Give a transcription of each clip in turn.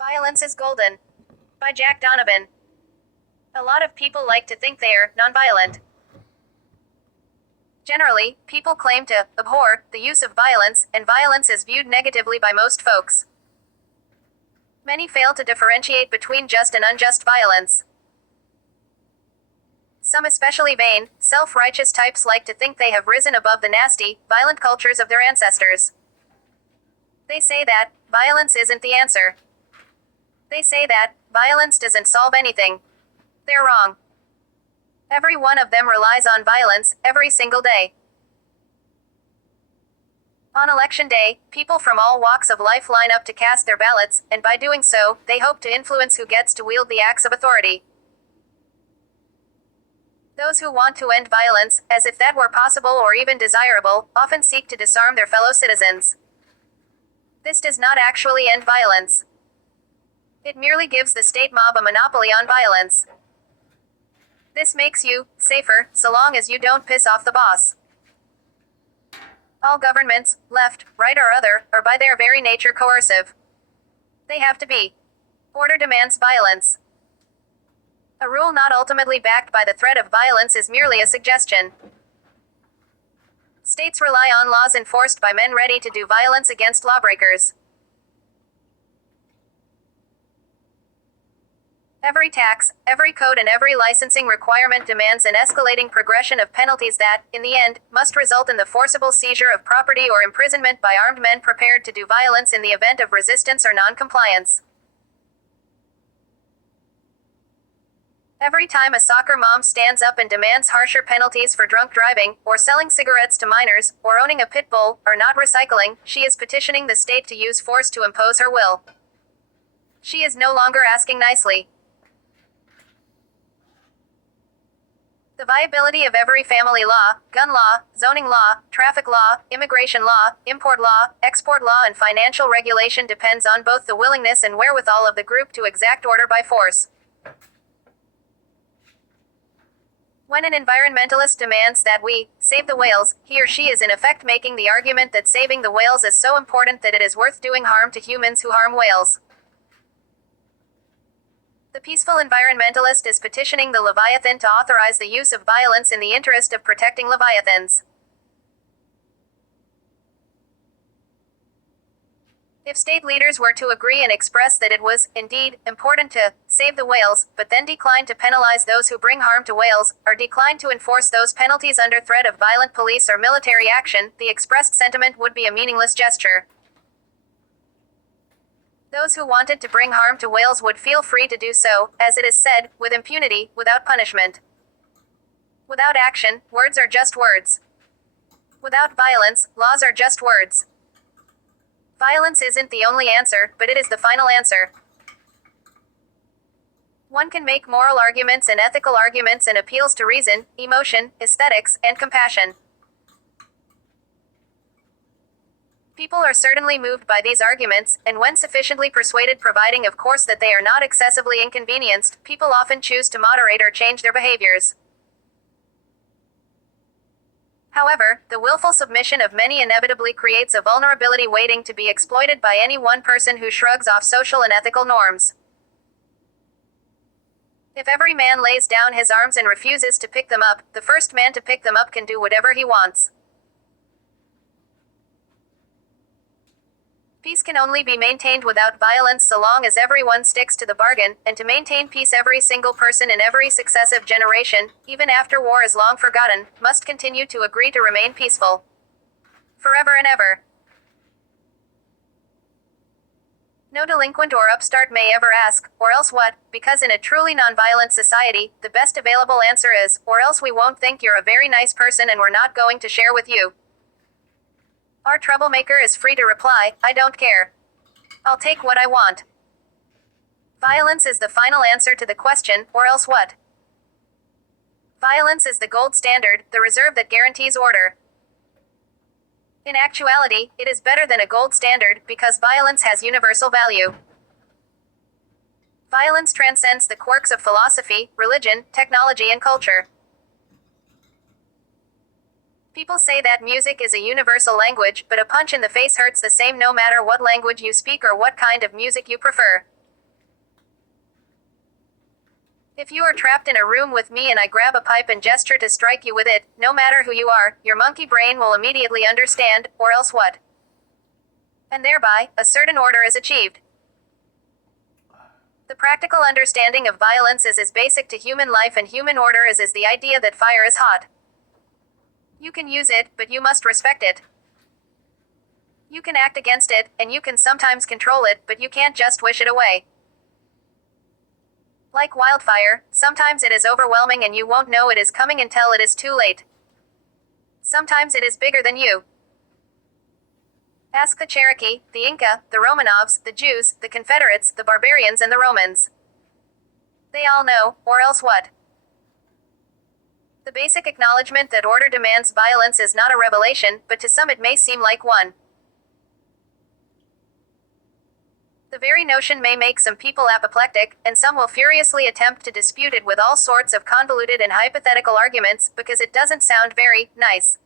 Violence is Golden by Jack Donovan. A lot of people like to think they are nonviolent. Generally, people claim to abhor the use of violence, and violence is viewed negatively by most folks. Many fail to differentiate between just and unjust violence. Some especially vain, self-righteous types like to think they have risen above the nasty, violent cultures of their ancestors. They say that violence isn't the answer. They say that violence doesn't solve anything. They're wrong. Every one of them relies on violence every single day. On election day, people from all walks of life line up to cast their ballots, and by doing so, they hope to influence who gets to wield the axe of authority. Those who want to end violence, as if that were possible or even desirable, often seek to disarm their fellow citizens. This does not actually end violence. It merely gives the state mob a monopoly on violence. This makes you safer, so long as you don't piss off the boss. All governments, left, right or other, are by their very nature coercive. They have to be. Order demands violence. A rule not ultimately backed by the threat of violence is merely a suggestion. States rely on laws enforced by men ready to do violence against lawbreakers. Every tax, every code and every licensing requirement demands an escalating progression of penalties that, in the end, must result in the forcible seizure of property or imprisonment by armed men prepared to do violence in the event of resistance or non-compliance. Every time a soccer mom stands up and demands harsher penalties for drunk driving, or selling cigarettes to minors, or owning a pit bull, or not recycling, she is petitioning the state to use force to impose her will. She is no longer asking nicely. The viability of every family law, gun law, zoning law, traffic law, immigration law, import law, export law and financial regulation depends on both the willingness and wherewithal of the group to exact order by force. When an environmentalist demands that we save the whales, he or she is in effect making the argument that saving the whales is so important that it is worth doing harm to humans who harm whales. The peaceful environmentalist is petitioning the Leviathan to authorize the use of violence in the interest of protecting Leviathans. If state leaders were to agree and express that it was, indeed, important to save the whales, but then decline to penalize those who bring harm to whales, or decline to enforce those penalties under threat of violent police or military action, the expressed sentiment would be a meaningless gesture. Those who wanted to bring harm to whales would feel free to do so, as it is said, with impunity, without punishment. Without action, words are just words. Without violence, laws are just words. Violence isn't the only answer, but it is the final answer. One can make moral arguments and ethical arguments and appeals to reason, emotion, aesthetics, and compassion. People are certainly moved by these arguments, and when sufficiently persuaded, providing of course that they are not excessively inconvenienced, people often choose to moderate or change their behaviors. However, the willful submission of many inevitably creates a vulnerability waiting to be exploited by any one person who shrugs off social and ethical norms. If every man lays down his arms and refuses to pick them up, the first man to pick them up can do whatever he wants. Peace can only be maintained without violence so long as everyone sticks to the bargain, and to maintain peace every single person in every successive generation, even after war is long forgotten, must continue to agree to remain peaceful. Forever and ever. No delinquent or upstart may ever ask, or else what, because in a truly nonviolent society, the best available answer is, or else we won't think you're a very nice person and we're not going to share with you. Our troublemaker is free to reply, I don't care. I'll take what I want. Violence is the final answer to the question, or else what? Violence is the gold standard, the reserve that guarantees order. In actuality, it is better than a gold standard, because violence has universal value. Violence transcends the quirks of philosophy, religion, technology and culture. People say that music is a universal language, but a punch in the face hurts the same no matter what language you speak or what kind of music you prefer. If you are trapped in a room with me and I grab a pipe and gesture to strike you with it, no matter who you are, your monkey brain will immediately understand, or else what? And thereby, a certain order is achieved. The practical understanding of violence is as basic to human life and human order as is the idea that fire is hot. You can use it, but you must respect it. You can act against it, and you can sometimes control it, but you can't just wish it away. Like wildfire, sometimes it is overwhelming and you won't know it is coming until it is too late. Sometimes it is bigger than you. Ask the Cherokee, the Inca, the Romanovs, the Jews, the Confederates, the barbarians and the Romans. They all know, or else what? The basic acknowledgement that order demands violence is not a revelation, but to some it may seem like one. The very notion may make some people apoplectic, and some will furiously attempt to dispute it with all sorts of convoluted and hypothetical arguments, because it doesn't sound very nice.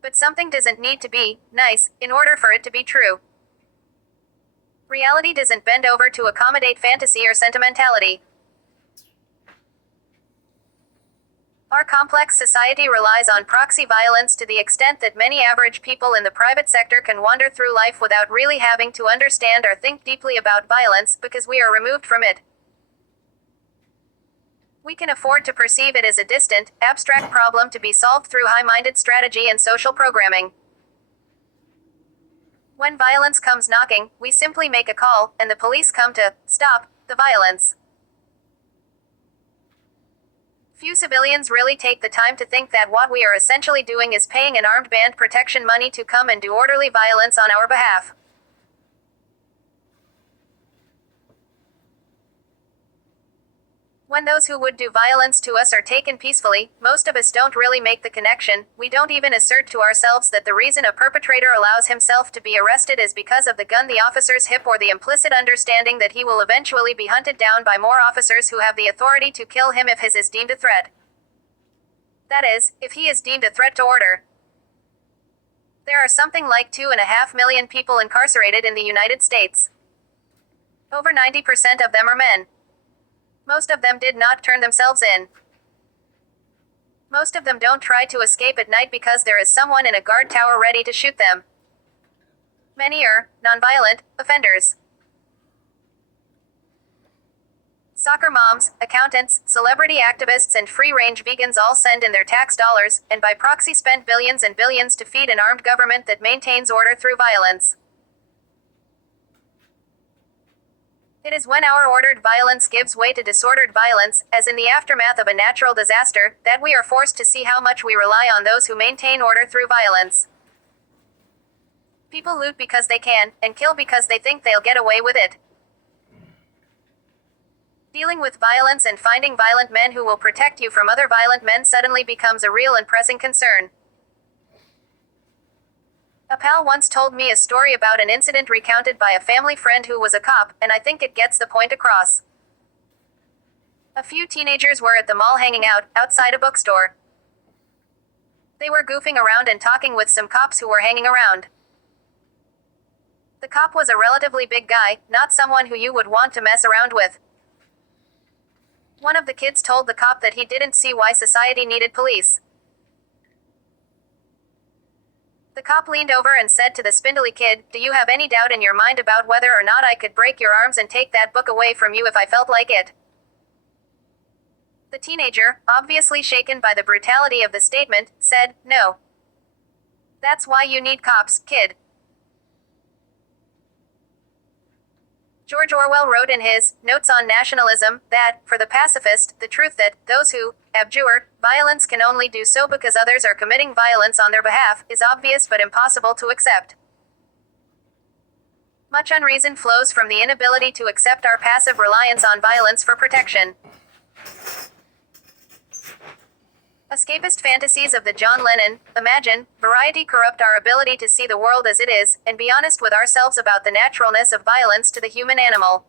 But something doesn't need to be nice in order for it to be true. Reality doesn't bend over to accommodate fantasy or sentimentality. Our complex society relies on proxy violence to the extent that many average people in the private sector can wander through life without really having to understand or think deeply about violence, because we are removed from it. We can afford to perceive it as a distant, abstract problem to be solved through high-minded strategy and social programming. When violence comes knocking, we simply make a call, and the police come to stop the violence. Few civilians really take the time to think that what we are essentially doing is paying an armed band protection money to come and do orderly violence on our behalf. When those who would do violence to us are taken peacefully, most of us don't really make the connection. We don't even assert to ourselves that the reason a perpetrator allows himself to be arrested is because of the gun the officer's hip or the implicit understanding that he will eventually be hunted down by more officers who have the authority to kill him if his is deemed a threat. That is, if he is deemed a threat to order. There are something like 2.5 million people incarcerated in the United States. Over 90% of them are men. Most of them did not turn themselves in. Most of them don't try to escape at night because there is someone in a guard tower ready to shoot them. Many are nonviolent offenders. Soccer moms, accountants, celebrity activists and free-range vegans all send in their tax dollars, and by proxy spend billions and billions to feed an armed government that maintains order through violence. It is when our ordered violence gives way to disordered violence, as in the aftermath of a natural disaster, that we are forced to see how much we rely on those who maintain order through violence. People loot because they can, and kill because they think they'll get away with it. Dealing with violence and finding violent men who will protect you from other violent men suddenly becomes a real and pressing concern. A pal once told me a story about an incident recounted by a family friend who was a cop, and I think it gets the point across. A few teenagers were at the mall hanging out, outside a bookstore. They were goofing around and talking with some cops who were hanging around. The cop was a relatively big guy, not someone who you would want to mess around with. One of the kids told the cop that he didn't see why society needed police. The cop leaned over and said to the spindly kid, "Do you have any doubt in your mind about whether or not I could break your arms and take that book away from you if I felt like it?" The teenager, obviously shaken by the brutality of the statement, said, "No. That's why you need cops, kid." George Orwell wrote in his Notes on Nationalism that, for the pacifist, the truth that those who abjure violence can only do so because others are committing violence on their behalf is obvious but impossible to accept. Much unreason flows from the inability to accept our passive reliance on violence for protection. Escapist fantasies of the John Lennon, imagine, variety corrupt our ability to see the world as it is, and be honest with ourselves about the naturalness of violence to the human animal.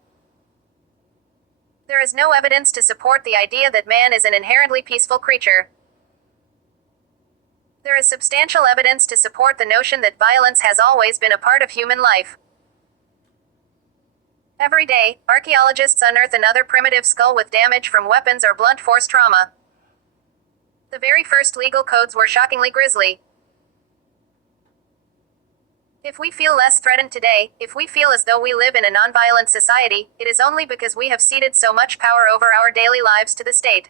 There is no evidence to support the idea that man is an inherently peaceful creature. There is substantial evidence to support the notion that violence has always been a part of human life. Every day, archaeologists unearth another primitive skull with damage from weapons or blunt force trauma. The very first legal codes were shockingly grisly. If we feel less threatened today, if we feel as though we live in a nonviolent society, it is only because we have ceded so much power over our daily lives to the state.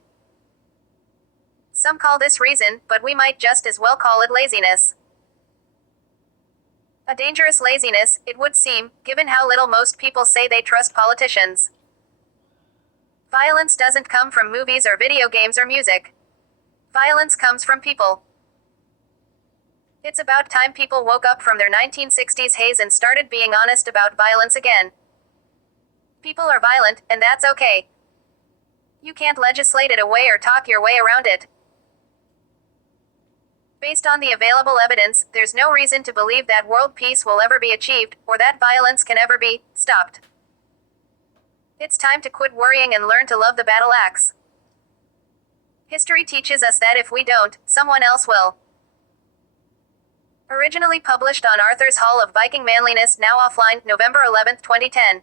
Some call this reason, but we might just as well call it laziness. A dangerous laziness, it would seem, given how little most people say they trust politicians. Violence doesn't come from movies or video games or music. Violence comes from people. It's about time people woke up from their 1960s haze and started being honest about violence again. People are violent, and that's okay. You can't legislate it away or talk your way around it. Based on the available evidence, there's no reason to believe that world peace will ever be achieved, or that violence can ever be stopped. It's time to quit worrying and learn to love the battle axe. History teaches us that if we don't, someone else will. Originally published on Arthur's Hall of Viking Manliness, now offline, November 11, 2010.